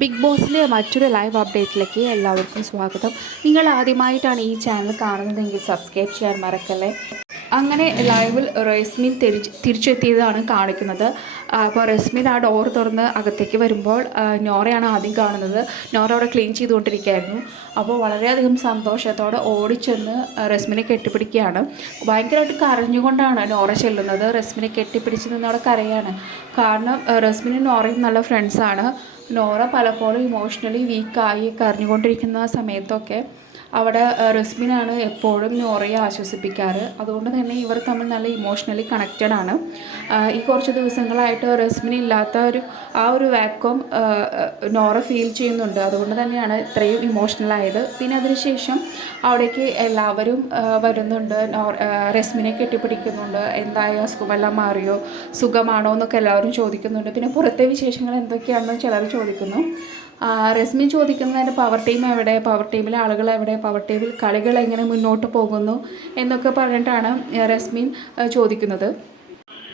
Big ബോസിലെ മറ്റൊരു live അപ്ഡേറ്റിലേക്ക് എല്ലാവർക്കും സ്വാഗതം. നിങ്ങൾ ആദ്യമായിട്ടാണ് ഈ ചാനൽ കാണുന്നതെങ്കിൽ സബ്സ്ക്രൈബ് ചെയ്യാൻ മറക്കല്ലേ? അങ്ങനെ ലൈവിൽ റസ്മിൻ തിരിച്ച് തിരിച്ചെത്തിയതാണ് കാണിക്കുന്നത്. അപ്പോൾ റസ്മിൻ ആ ഡോർ തുറന്ന് അകത്തേക്ക് വരുമ്പോൾ നോറയാണ് ആദ്യം കാണുന്നത്. നോറ അവിടെ ക്ലീൻ ചെയ്തുകൊണ്ടിരിക്കുകയായിരുന്നു. അപ്പോൾ വളരെയധികം സന്തോഷത്തോടെ ഓടിച്ചെന്ന് റസ്മിനെ കെട്ടിപ്പിടിക്കുകയാണ്. ഭയങ്കരമായിട്ട് കരഞ്ഞുകൊണ്ടാണ് നോറ ചെല്ലുന്നത്. റസ്മിനെ കെട്ടിപ്പിടിച്ച് നിന്ന് അവിടെ കരയാണ്. കാരണം റസ്മിനും നോറയും നല്ല ഫ്രണ്ട്സാണ് നോറ പലപ്പോഴും ഇമോഷണലി വീക്കായി കരഞ്ഞുകൊണ്ടിരിക്കുന്ന സമയത്തൊക്കെ അവിടെ റസ്മിനാണ് എപ്പോഴും നോറയെ ആശ്വസിപ്പിക്കാറ്. അതുകൊണ്ട് തന്നെ ഇവർ തമ്മിൽ നല്ല ഇമോഷണലി കണക്റ്റഡ് ആണ്. ഈ കുറച്ച് ദിവസങ്ങളായിട്ട് റസ്മിന് ഇല്ലാത്ത ഒരു ആ ഒരു വാക്വം നോറ ഫീൽ ചെയ്യുന്നുണ്ട്. അതുകൊണ്ട് തന്നെയാണ് ഇത്രയും ഇമോഷണൽ ആയത്. പിന്നെ അതിനുശേഷം അവിടേക്ക് എല്ലാവരും വരുന്നുണ്ട്. റസ്മിനെ കെട്ടിപ്പിടിക്കുന്നുണ്ട്. എന്തായി അസുഖമെല്ലാം മാറിയോ? സുഖമാണോ എന്നൊക്കെ എല്ലാവരും ചോദിക്കുന്നുണ്ട്. പിന്നെ പുറത്തെ വിശേഷങ്ങൾ എന്തൊക്കെയാണെന്ന് ചിലർ ചോദിക്കുന്നു. ആ, റസ്മിൻ ചോദിക്കുന്നതിന്റെ പവർ ടീം എവിടെ? പവർ ടീമിലെ ആളുകൾ എവിടെ? പവർ ടീമിൽ കളികൾ എങ്ങനെ മുന്നോട്ട് പോകുന്നു എന്നൊക്കെ പറഞ്ഞിട്ടാണ് റസ്മിൻ ചോദിക്കുന്നത്.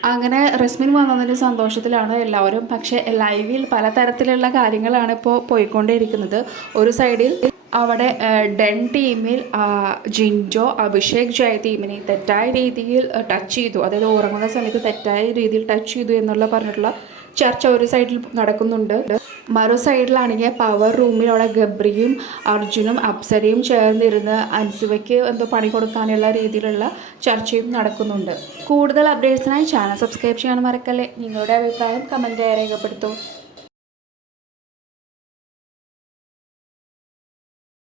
അങ്ങനെ റസ്മിൻ വന്നതിന്റെ സന്തോഷത്തിലാണ് എല്ലാവരും. പക്ഷേ ലൈവിൽ പലതരത്തിലുള്ള കാര്യങ്ങളാണ് ഇപ്പോൾ പോയിക്കൊണ്ടേയിരിക്കുന്നത്. ഒരു സൈഡിൽ അവിടെ ഡെൻ ടീമിൽ ജിൻജോ അഭിഷേക് ജയ ടീമിനെ തെറ്റായ രീതിയിൽ ടച്ച് ചെയ്തു. അതായത് ഉറങ്ങുന്ന സമയത്ത് തെറ്റായ രീതിയിൽ ടച്ച് ചെയ്തു എന്നുള്ള പറഞ്ഞിട്ടുള്ള ചർച്ച ഒരു സൈഡിൽ നടക്കുന്നുണ്ട്. മറു സൈഡിലാണെങ്കിൽ പവർ അവിടെ ഗബ്രിയും അർജുനും അപ്സരയും ചേർന്നിരുന്ന് അൻസുവയ്ക്ക് എന്തോ പണി കൊടുക്കാനുള്ള രീതിയിലുള്ള ചർച്ചയും നടക്കുന്നുണ്ട്. കൂടുതൽ അപ്ഡേറ്റ്സിനായി ചാനൽ സബ്സ്ക്രൈബ് ചെയ്യാൻ മറക്കല്ലേ? നിങ്ങളുടെ അഭിപ്രായം കമന്റായി രേഖപ്പെടുത്തൂ.